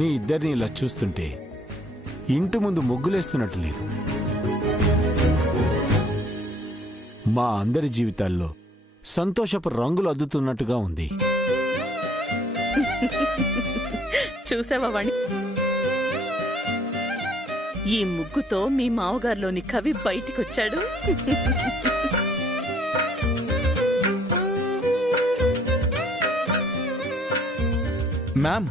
మీ ఇద్దరిని ఇలా చూస్తుంటే ఇంటి ముందు ముగ్గులేస్తున్నట్టు లేదు. మా అందరి జీవితాల్లో సంతోషపు రంగులు అద్దుతున్నట్టుగా ఉంది. చూసావా వాణి, ఈ ముగ్గుతో మీ మావగారిలోని కవి బయటికొచ్చాడు. మ్యామ్,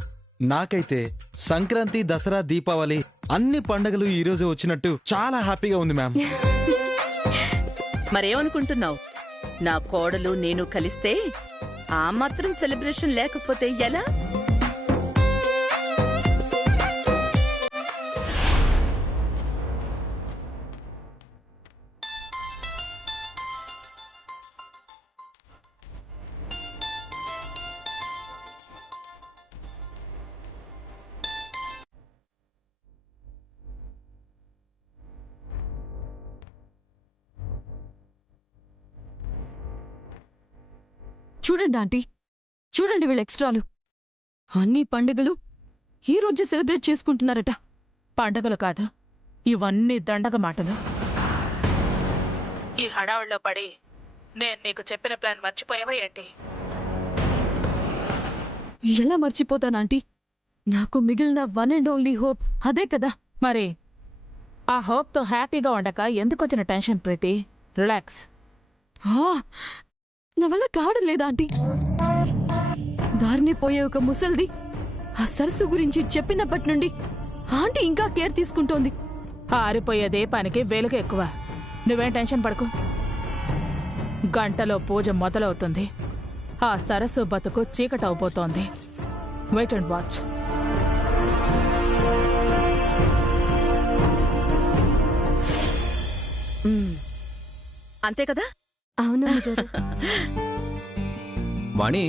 నాకైతే సంక్రాంతి, దసరా, దీపావళి అన్ని పండగలు ఈ రోజు వచ్చినట్టు చాలా హ్యాపీగా ఉంది మ్యామ్. మరేమనుకుంటున్నావు? నా కోడలు నేను కలిస్తే ఆ మాత్రం సెలబ్రేషన్ లేకపోతే ఎలా? చూడండి ఆంటీ, చూడండి వీళ్ళ ఎక్స్ట్రాలు. అన్ని పండుగలు ఈ రోజే సెలబ్రేట్ చేసుకుంటున్నారట. పండగలు కాదు, ఇవన్నీ దండగ మాటలు. ఈ హడావుల్లో పడి నేను నీకు చెప్పిన ప్లాన్ మర్చిపోయావా ఏంటి? ఎలా మర్చిపోతానాంటీ? నాకు మిగిలిన వన్ అండ్ ఓన్లీ హోప్ అదే కదా. మరి ఆ హోప్తో హ్యాపీగా ఉండక ఎందుకు వచ్చిన టెన్షన్ ప్రీతి? రిలాక్స్. నా వల్ల కావడం లేదా ఆంటీ? దారిని పోయే ఒక ముసల్ది ఆ సరస్సు గురించి చెప్పినప్పటి నుండి ఆంటీ ఇంకా కేర్ తీసుకుంటోంది. ఆరిపోయేదే పనికి వెలుగు ఎక్కువ. నువ్వేం టెన్షన్ పడకు. గంటలో పూజ మొదలవుతుంది. ఆ సరస్సు బతుకు చీకటవబోతోంది. Wait and watch. అంతే కదా? అవునా వాణి,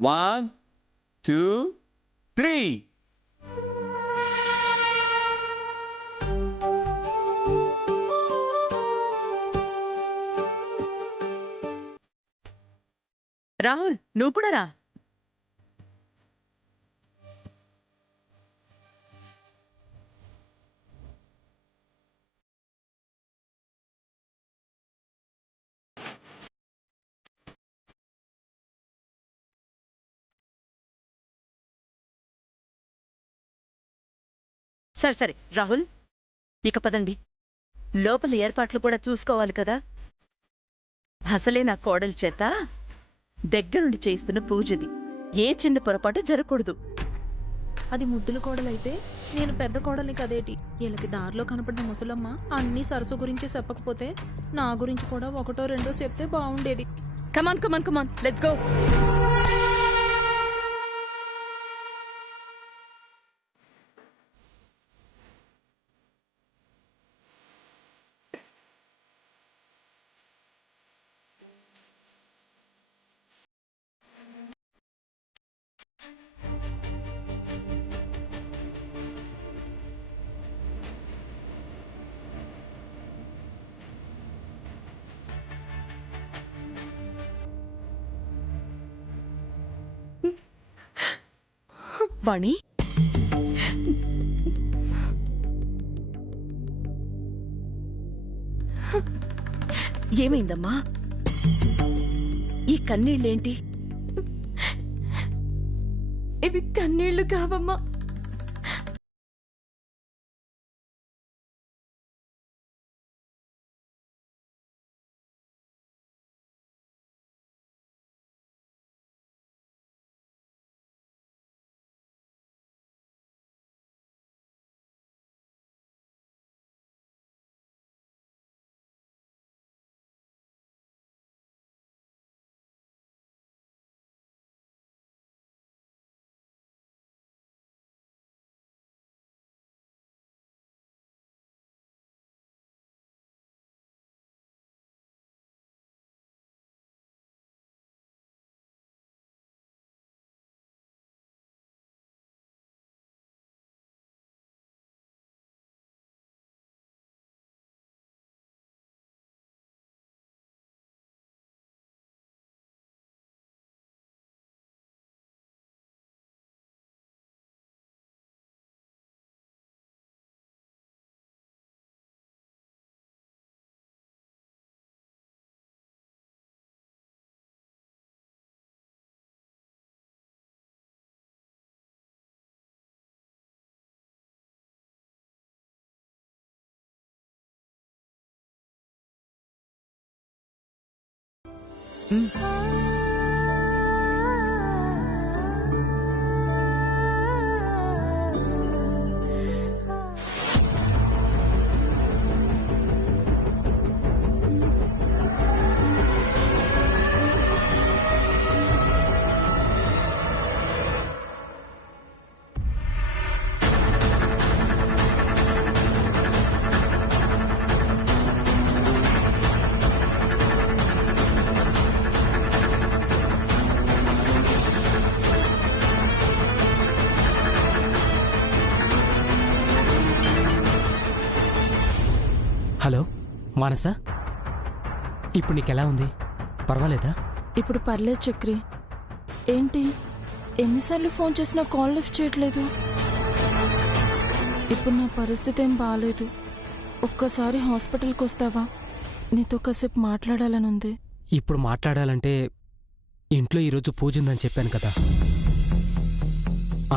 One, two, three. రాహుల్, నువ్వు కూడా రా. సరే సరే రాహుల్, ఇక పదండి. లోపల ఏర్పాట్లు కూడా చూసుకోవాలి కదా. అసలే నా కోడలి చేత దగ్గరుండి చేయిస్తున్న పూజది. ఏ చిన్న పొరపాటు జరగకూడదు. అది ముద్దుల కోడలైతే నేను పెద్ద కోడల్ని కదేటి. వీళ్ళకి దారిలో కనపడిన ముసలమ్మ అన్ని సరస్సు గురించి చెప్పకపోతే నా గురించి కూడా ఒకటో రెండో చెప్తే బాగుండేది. కమాన్ కమాన్ కమాన్, లెట్స్ గో. వాణి, ఏమైందమ్మా? ఈ కన్నీళ్ళేంటి? ఇవి కన్నీళ్లు కావమ్మా. హలో మానస, ఇప్పుడు నీకెలా ఉంది? పర్వాలేదా? ఇప్పుడు పర్లేదు చక్రి. ఏంటి ఎన్నిసార్లు ఫోన్ చేసినా కాల్ లిఫ్ట్ చేయట్లేదు? ఇప్పుడు నా పరిస్థితి ఏం బాగాలేదు. ఒక్కసారి హాస్పిటల్కి వస్తావా? నీతో కాసేపు మాట్లాడాలని ఉంది. ఇప్పుడు మాట్లాడాలంటే ఇంట్లో ఈరోజు పూజ ఉందని చెప్పాను కదా,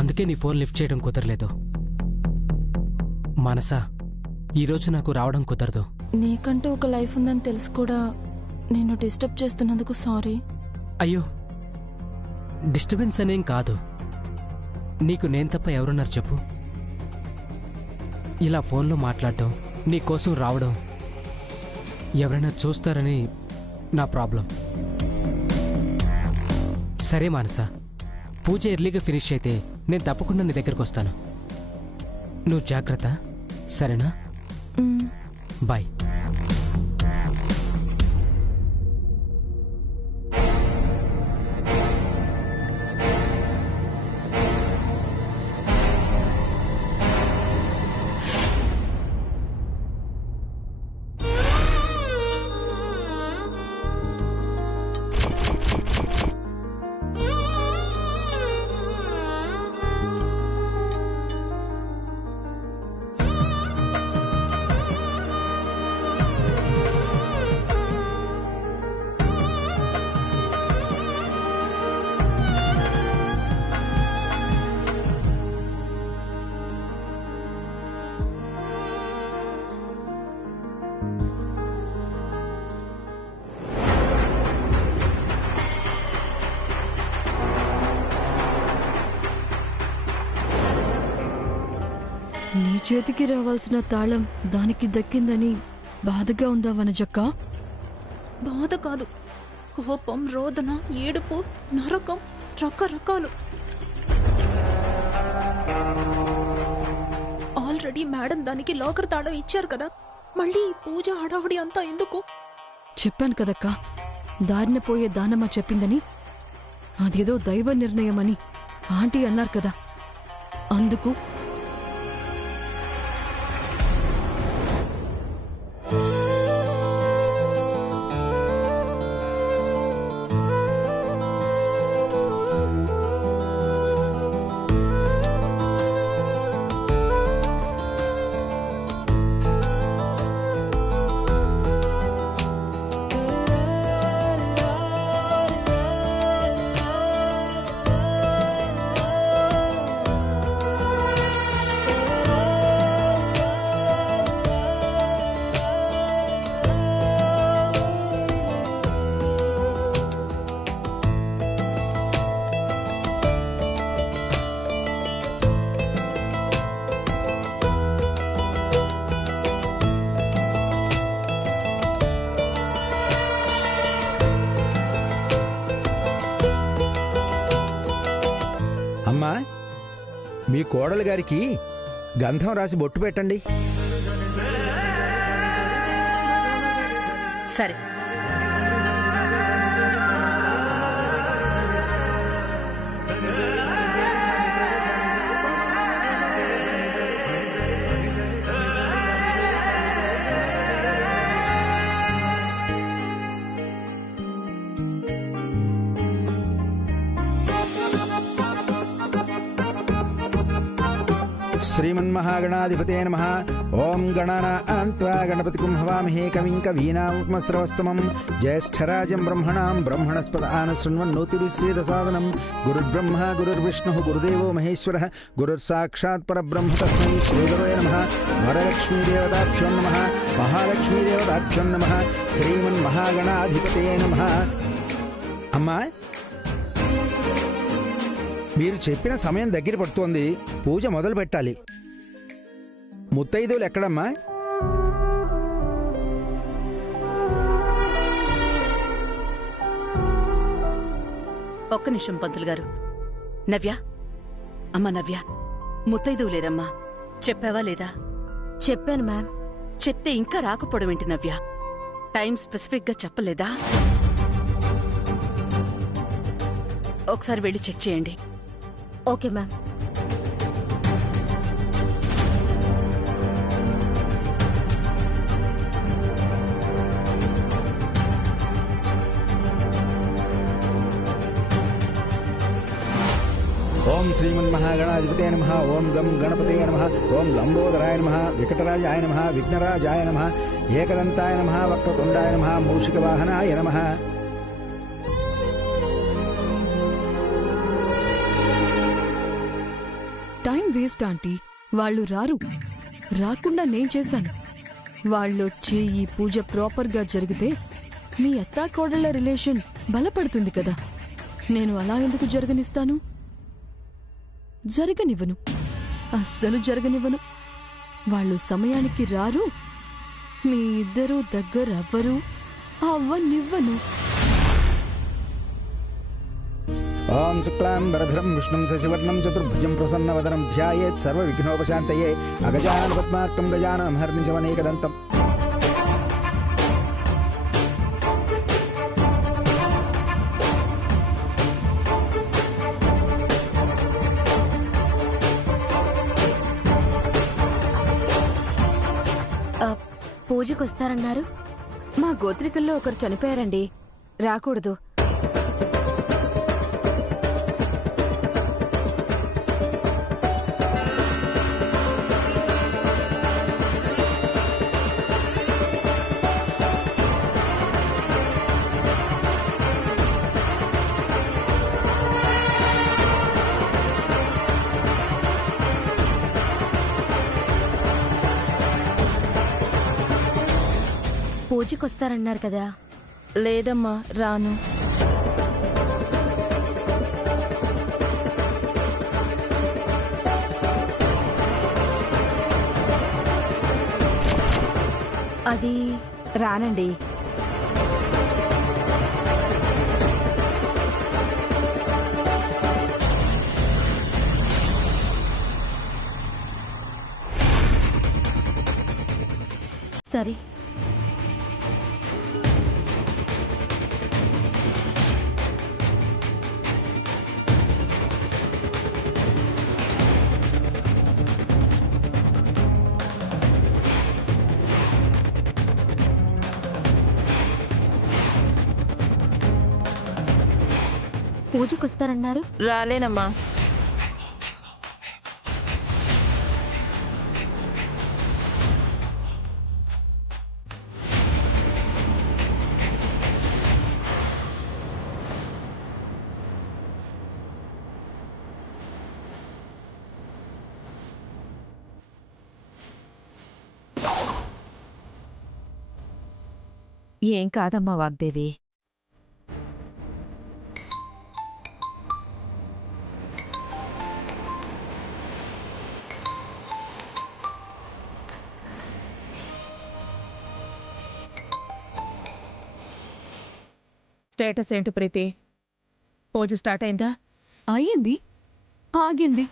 అందుకే నీ ఫోన్ లిఫ్ట్ చేయడం కుదరలేదు. మానస, ఈరోజు నాకు రావడం కుదరదు. నీకంటూ ఒక లైఫ్ ఉందని తెలిసి కూడా నేను డిస్టర్బ్ చేస్తున్నందుకు సారీ. అయ్యో, డిస్టర్బెన్స్ అనేం కాదు. నీకు నేను తప్ప ఎవరున్నారు చెప్పు? ఇలా ఫోన్లో మాట్లాడటం, నీకోసం రావడం ఎవరైనా చూస్తారని నా ప్రాబ్లం. సరే మానస, పూజ ఎర్లీగా ఫినిష్ అయితే నేను తప్పకుండా నీ దగ్గరికి వస్తాను. నువ్వు జాగ్రత్త, సరేనా? బాయ్. నీ చేతికి రావాల్సిన తాళం దానికి దక్కిందని బాధగా ఉందా వనజక్క? బాధ కాదు, కోపం, రోదన, ఏడుపు, నరకం, రకరకాలు. ఆల్రెడీ మేడం దానికి లాకర్ తాళం ఇచ్చారు కదా, మళ్ళీ ఈ పూజ హడావుడి అంతా ఎందుకు? చెప్పాను కదక్కా, దారిన పోయే దానమ్మ చెప్పిందని. అదేదో దైవ నిర్ణయమని ఆంటీ అన్నారు కదా, అందుకు. అమ్మా, మీ కోడలు గారికి గంధం రాసి బొట్టు పెట్టండి. సరే. శ్రీమన్మహాగణాధిపతే నమః. ఓం గణానాన్త్వా గణపతిం హవామహే కవిం కవీనాముపమశ్రవస్తమం. జ్యేష్ఠరాజం బ్రహ్మణాం బ్రహ్మణస్పద ఆనశృణ్వన్నోతిభిస్సేదసాదనం. గురుర్బ్రహ్మ గురుర్విష్ణుః గురుదేవో మహేశ్వరः గురుర్సాక్షాత్ పరబ్రహ్మ తస్మై శ్రీగురవే నమః. వరలక్ష్మీదేవతాభ్యో నమః. మహాలక్ష్మీదేవతాభ్యో నమః. శ్రీమన్మహాగణాధిపతే నమః. అమ్మా, మీరు చెప్పిన సమయం దగ్గర పడుతోంది. పూజ మొదలు పెట్టాలి. ముత్తైదువులు ఎక్కడమ్మా? ఒక్క నిమిషం పంతులు గారు. నవ్య, అమ్మ నవ్య, ముత్తైదువు లేరమ్మా. చెప్పావా లేదా? చెప్పాను మ్యామ్. చెప్తే ఇంకా రాకపోవడం ఏంటి నవ్య? టైం స్పెసిఫిక్ గా చెప్పలేదా? ఒకసారి వెళ్ళి చెక్ చేయండి. Okay ma'am. ఓం శ్రీమన్మహాగణాధిపతే నమః. ఓం గం గణపతే నమః. ఓం లంబోదరాయ నమః. వికటరాజాయ నమః. విఘ్నరాజాయ నమః. ఏకదంతాయ నమః. వక్రతుండాయ నమః. మూషికవాహనాయ నమః. Time waste aunty. వాళ్ళు రారు. రాకుండా నేను చేశాను. వాళ్ళొచ్చి ఈ పూజ ప్రాపర్గా జరిగితే మీ అత్తాకోడళ్ల రిలేషన్ బలపడుతుంది కదా. నేను అలా ఎందుకు జరగనిస్తాను? జరగనివ్వను. అస్సలు జరగనివ్వను. వాళ్ళు సమయానికి రారు. మీ ఇద్దరూ దగ్గరవ్వరు. అవ్వనివ్వను. ఓం శుక్లాం వరధరం విష్ణుం శశివర్ణం చతుర్భుజం ప్రసన్నవదనం ధ్యాయేత్ సర్వ విఘ్నోపశాంతయే. అగజానన పద్మార్కం గజాననం హర్నిశమనేకదంతం. పూజకొస్తారన్నారు? మా గోత్రికల్లో ఒకరు చనిపోయారండి. రాకూడదు. పూజకొస్తారన్నారు కదా. లేదమ్మా, రాను. అది రానండి. సరే. పూజకొస్తారన్నారు? రాలేనమ్మా. ఏం కాదమ్మా వాగ్దేవి. స్టేటస్ ఏంటి ప్రీతి? పూజ స్టార్ట్ అయిందా? అయ్యింది. ఆగింది.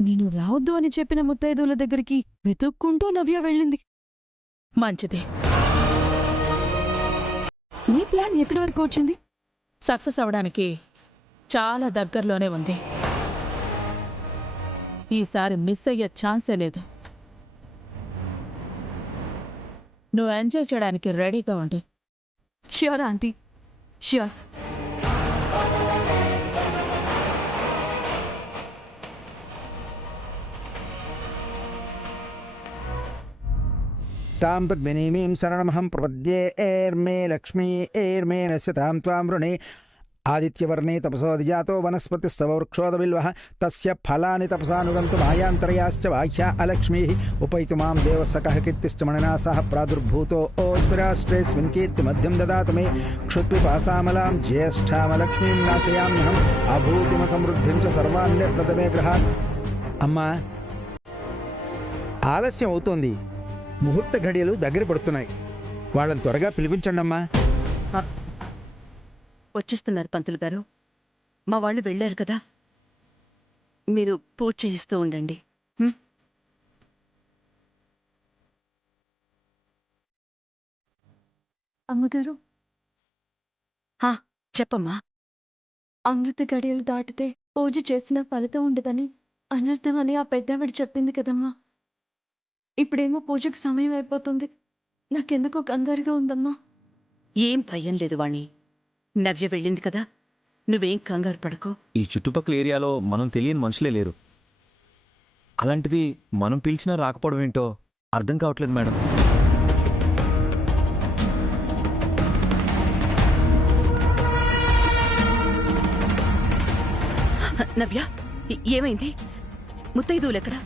నేను రావద్దు అని చెప్పిన ముత్తైదువుల దగ్గరికి వెతుక్కుంటూ నవ్య వెళ్ళింది. మంచిది. మీ ప్లాన్ ఎక్కడి వరకు వచ్చింది? సక్సెస్ అవడానికి చాలా దగ్గరలోనే ఉంది. ఈసారి మిస్ అయ్యే ఛాన్సే లేదు. నువ్వు ఎంజాయ్ చేయడానికి రెడీగా ఉండు. Sure aunty, sure. తాం పద్మినీమీం శరణమహం ప్రపద్యే. ఏర్మే లక్ష్మీ ఏర్మే నశ్యతాం త్వాం వృణే. ఆదిత్యవర్ణే తపసోధిజాతో వనస్పతిస్తవ వృక్షోదవిల్వః తస్య ఫలాని తపసానుగంతు మాయాంతరయాశ్చ బాహ్యా అలక్ష్మీః ఉపైతు మాం దేవసకః కీర్తిశ్చ మణినాసః ప్రాదుర్భూతో ఓస్మిరాష్ట్రేస్మిన్ కీర్తిమధ్యం దదాతు మే క్షుత్పిపాసామలాం జ్యేష్ఠామలక్ష్మీం నాశయామ్యహం అభూతిమ సమృద్ధిం చ సర్వాన్యప్రదమే గృహాత్. అమ్మా, ఆలస్యం అవుతోంది. ముహూర్త ఘడియలు దగ్గర పడుతున్నాయి. వాళ్ళని త్వరగా పిలిపించండి అమ్మా. వచ్చేస్తున్నారు పంతులు గారు. మా వాళ్ళు వెళ్ళారు కదా, మీరు పూజ చేయిస్తూ ఉండండి. అమ్మగారు, చెప్పమ్మా. అమృత గడియలు దాటితే పూజ చేసిన ఫలితం ఉండదని అనర్థం అని ఆ పెద్దవిడ చెప్పింది కదమ్మా. ఇప్పుడేమో పూజకు సమయం అయిపోతుంది. నాకెందుకో కంగారుగా ఉందమ్మా. ఏం భయం లేదు వాణి, నవ్య వెళ్ళింది కదా, నువ్వేం కంగారు పడకో. ఈ చుట్టుపక్కల ఏరియాలో మనం తెలియని మనుషులే లేరు. అలాంటిది మనం పిలిచినా రాకపోవడం ఏంటో అర్థం కావట్లేదు మేడం. నవ్య, ఏమైంది? ముత్తైదువులు ఎక్కడా?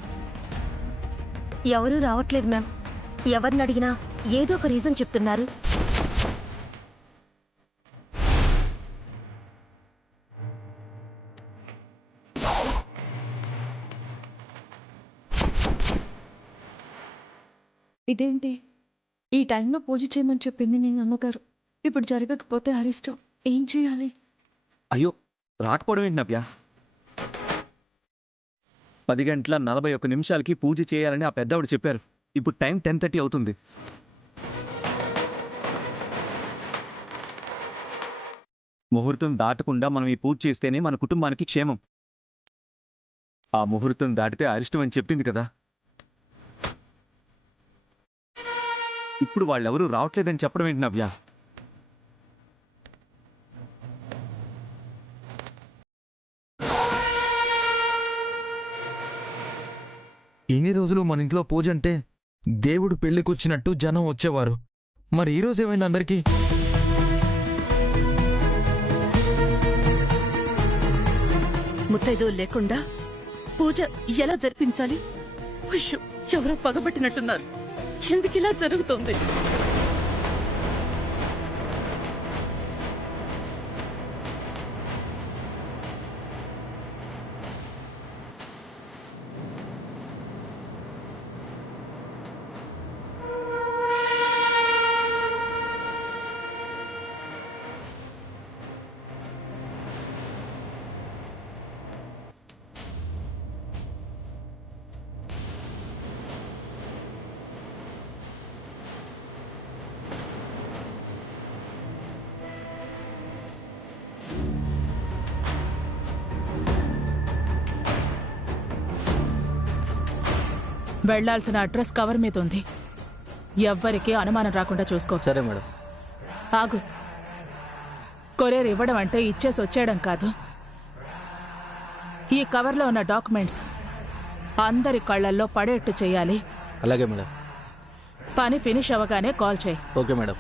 ఎవరూ రావట్లేదు మ్యామ్. ఎవరిని అడిగినా ఏదో ఒక రీజన్ చెప్తున్నారు. ఇదేంటి, ఈ టైంలో పూజ చేయమని చెప్పింది నేను అమ్మగారు. ఇప్పుడు జరగకపోతే అరిష్టం. ఏం చేయాలి? అయ్యో, రాకపోవడం ఏంటి నవ్య? 10:41 పూజ చేయాలని ఆ పెద్దవాడు చెప్పారు. ఇప్పుడు టైం 10:30 అవుతుంది. ముహూర్తం దాటకుండా మనం ఈ పూజ చేస్తేనే మన కుటుంబానికి క్షేమం. ఆ ముహూర్తం దాటితే అరిష్టం అని చెప్పింది కదా. ఇప్పుడు వాళ్ళెవరూ రావట్లేదని చెప్పడం ఏంటి నవ్య? ఇన్ని రోజులు మన ఇంట్లో పూజ అంటే దేవుడు పెళ్లికొచ్చినట్టు జనం వచ్చేవారు. మరి ఈ రోజు ఏమైంది అందరికీ? ముత్తైదువులు లేకుండా పూజ ఎలా జరిపించాలి? అయ్యో, ఎవరో పగబట్టినట్టున్నారు. ఎందుకు ఇలా జరుగుతుంది? వెళ్లాల్సిన అడ్రస్ కవర్ మీద ఉంది. ఎవ్వరికీ అనుమానం రాకుండా చూసుకో. సరే మేడం. ఆగు. కొరియర్ ఇవ్వడం అంటే ఇచ్చేసి వచ్చేయడం కాదు. ఈ కవర్లో ఉన్న డాక్యుమెంట్స్ అందరి కళ్ళల్లో పడేట్టు చేయాలి. అలాగే మేడం. పని ఫినిష్ అవ్వగానే కాల్ చేయి. Okay madam.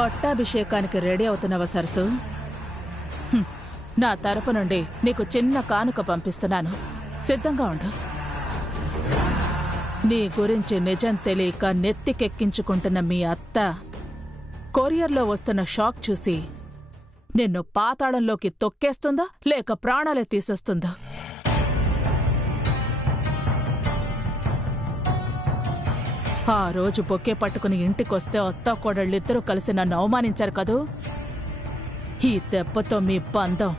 పట్టాభిషేకానికి రెడీ అవుతున్నావా సరసు? నా తరపు నుండి నీకు చిన్న కానుక పంపిస్తున్నాను. సిద్ధంగా ఉండు. నీ గురించి నిజం తెలియక నెత్తికెక్కించుకుంటున్న మీ అత్త కొరియర్లో వస్తున్న షాక్ చూసి నిన్ను పాతాళంలోకి తొక్కేస్తుందా లేక ప్రాణాలే తీసేస్తుందా? ఆ రోజు బొక్కే పట్టుకుని ఇంటికొస్తే అత్తా కోడళ్ళిద్దరూ కలిసి నన్ను అవమానించారు కదూ. ఈ దెబ్బతో మీ బంధం,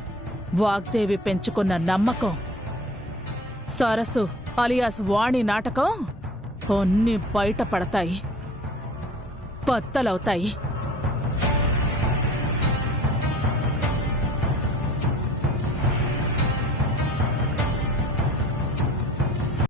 వాగ్దేవి పెంచుకున్న నమ్మకం, సరస్సు అలియాస్ వాణి నాటకం అన్నీ బయటపడతాయి, బద్దలవుతాయి.